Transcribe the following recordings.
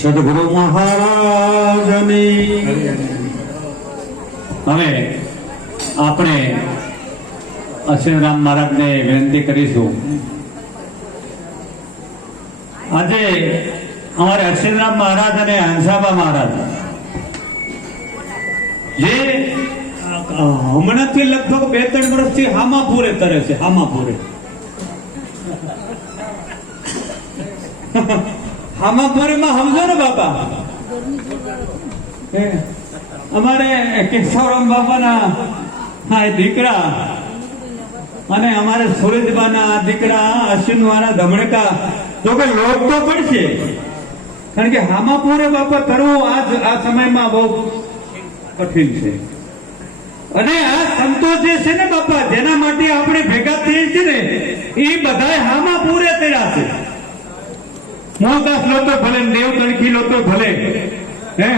સદગુરુ મહારાજની હવે આપણે અશ્વિનરામ મહારાજને વિનંતી કરીશું. આજે અમારે અશ્વિનરામ મહારાજ અને હંસાબા મહારાજ, જે હમણાંથી લગભગ બે ત્રણ વર્ષથી હામાપુરે તરે છે, હામાપુરે. હામાપુરેમાં અમારે કેશવરામ બાપાના દીકરા અને અમારે ધમણકા. તો કે લોક તો પડશે. કારણ કે હામાપુરે બાપા કરવું આ સમયમાં બહુ કઠિન છે. અને આ સંતો જે છે ને બાપા, જેના માટે આપણે ભેગા થઈએ છીએ ને, એ બધા હામાં પૂરે કર્યા છે. મોહદાસ લો તો ભલે દેવ તણખી લો તો ભલે. હે?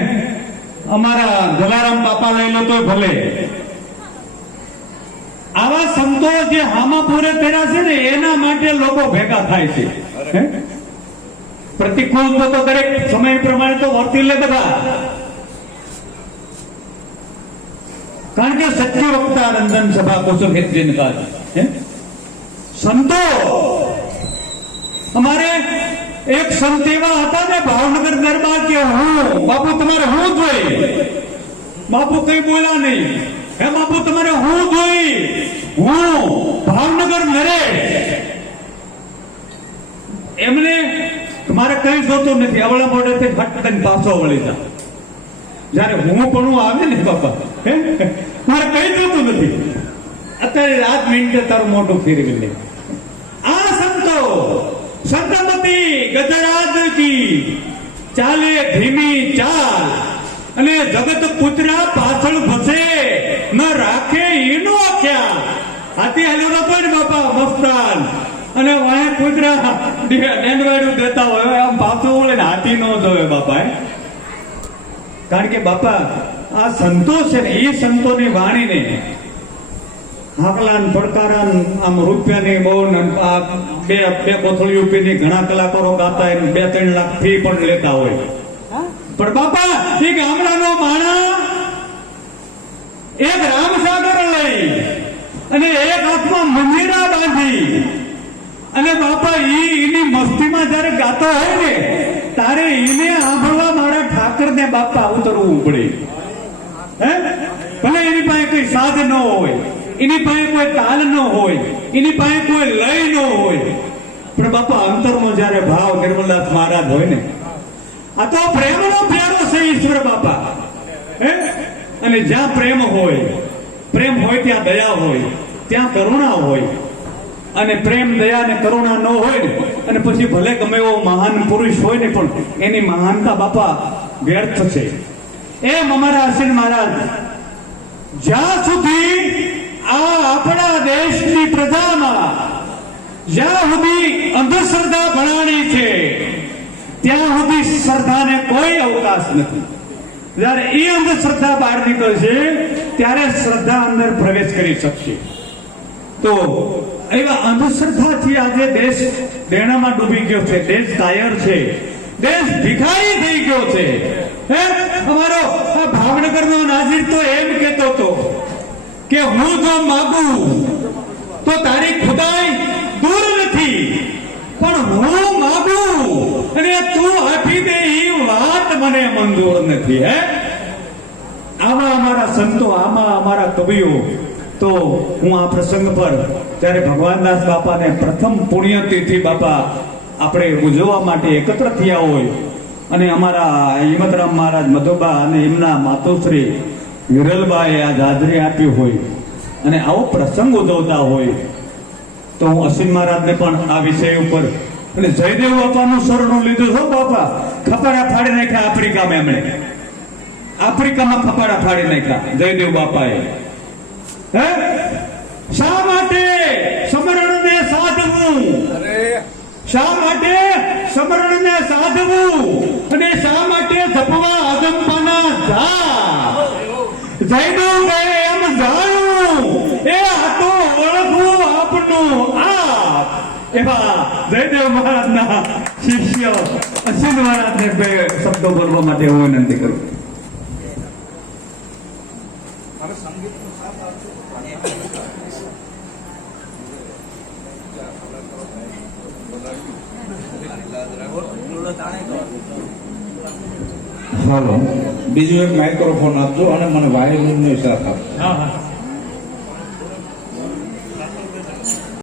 અમારા જલારામ બાપા લઈ લો તો ભલે. આવા સંતો જે હામાં પૂરે કર્યા છે ને, એના માટે લોકો ભેગા થાય છે? પ્રતિકૂળ તો દરેક સમય પ્રમાણે તો વર્તી લે બધા. કારણ કે સત્ય વક્તા રંજન સભા હિત જિનકાર હે? સંતો! અમારે એક સંત એવા હતા ને ભાવનગર દરબાર કે હું, બાપુ તમારે હું જોઈ? બાપુ કઈ બોલા નહીં. હે બાપુ તમારે હું જોઈ? હું, ભાવનગર નરેશ. એમને મારે કઈ જોતું નથી. અવળા મોડેથી ફટ કરીને પાછો વળી જા જ્યારે હું પણ આવે ને બાપા? મારે કઈ થતું નથી. અત્યારે રાત મિનિટે તારું મોઢું ફેરવી લે. આ સંતો સંતમતી ગજરાજજી ચાલે ધીમી ચાલ અને જગત પુત્રા પાછળ ફસે, ન રાખે એનો ખ્યાલ. હાથી હાલ્યો નતો ને બાપા, મસ્તાન. અને વાહે કુતરા નેનવાડું દેતા હોય, આમ પાછો વળે હાથી નો જોવે બાપા કારણ કે બાપા આ સંતો છે ને એ સંતોની વાણીને હાકલાન પડકારાન આમ રૂપિયાની બહુ આ બે બે કોથળી રૂપિયાની ઘણા કલાકારો ગાતા એને બે ત્રણ લાખ ફી પણ લેતા હોય. પણ બાપા એ ગામડાનો માણા એક રામસાગર લઈ અને એક હાથમાં મંદિરા બાંધી. અને બાપા ઈ એની મસ્તીમાં જયારે ગાતો હોય ને તારે એને સાંભળવા મારા ઠાકર ને બાપા ઉતરવું પડે. હે? ભલે એની પાસે કોઈ સાધ ન હોય, એની પાસે કોઈ તાલ ન હોય, એની પાસે કોઈ લય ન હોય. પણ બાપા અંતરમાં જ્યારે ભાવ નિર્મલનાથ મહારાજ હોય ને, આ તો પ્રેમનો પ્યારો છે ઈશ્વર બાપા. હે? અને જ્યાં પ્રેમ હોય પ્રેમ હોય ત્યાં દયા હોય, ત્યાં કરુણા હોય. અને પ્રેમ, દયા ને કરુણા ન હોય ને, અને પછી ભલે ગમે એવો મહાન પુરુષ હોય ને પણ એની મહાનતા બાપા વ્યર્થ છે. એમ અમારા અશ્વિન મહારાજ, જ્યાં સુધી આ આપણા દેશની પ્રજામાં જ્યાં સુધી અંધશ્રદ્ધા ભણાણી છે, ત્યાં સુધી શ્રદ્ધાને કોઈ અવકાશ નથી. જ્યારે એ અંધશ્રદ્ધા બહાર નીકળશે, ત્યારે શ્રદ્ધા અંદર પ્રવેશ કરી શકશે. તો એવા અંધશ્રદ્ધાથી આજે દેશ દેણામાં ડૂબી ગયો છે, દેશ કાયર છે. દેશ ભિખારી થઈ ગયો છે. હે? અમારો આ ભાવનગરનો નાઝીર તો એમ કહેતો હતો કે હું જો માગું, તો તારી ખુદાઈ દૂર નથી. પણ હું માગું, અને તું આપી દે એ વાત મને મંજૂર નથી, હે? આમાં અમારા સંતો, આમાં અમારા કવિઓ, તો હું આ પ્રસંગ પર જ્યારે ભગવાનદાસ બાપાને પ્રથમ પુણ્યતિથિ બાપા આપણે ઉજવવા માટે એકત્ર થયા હોય અને અમારા હિંમતરામ મહારાજ મધુબા અને એમના માતુશ્રી વિરલબાએ આ હાજરી આપી હોય અને આવો પ્રસંગ ઉજવતા હોય તો હું અશ્વિન મહારાજને પણ આ વિષય ઉપર અને જયદેવ બાપાનું શરણું લીધું છો બાપા. ખપાડા ફાડી નાખ્યા આફ્રિકામાં એમણે. આફ્રિકામાં ખપાડા ફાડી નાખ્યા જયદેવ બાપાએ. હે શા માટે સમરણને સાધવું શા માટે સમરણને સાધવું? અને શા માટે જપવા અગંપાના જા જયદેવ કહે એમ જાણવું એ આ તો ઓળખવું આપનું આપ. એવા જયદેવ મહારાજના શિષ્ય અશ્વિન મહારાજને બે શબ્દો બોલવા માટે હું વિનંતી કરું. હાલો. બીજું એક માઇક્રોફોન આપજો અને મને વાયોલિનનો સાથ આપજો.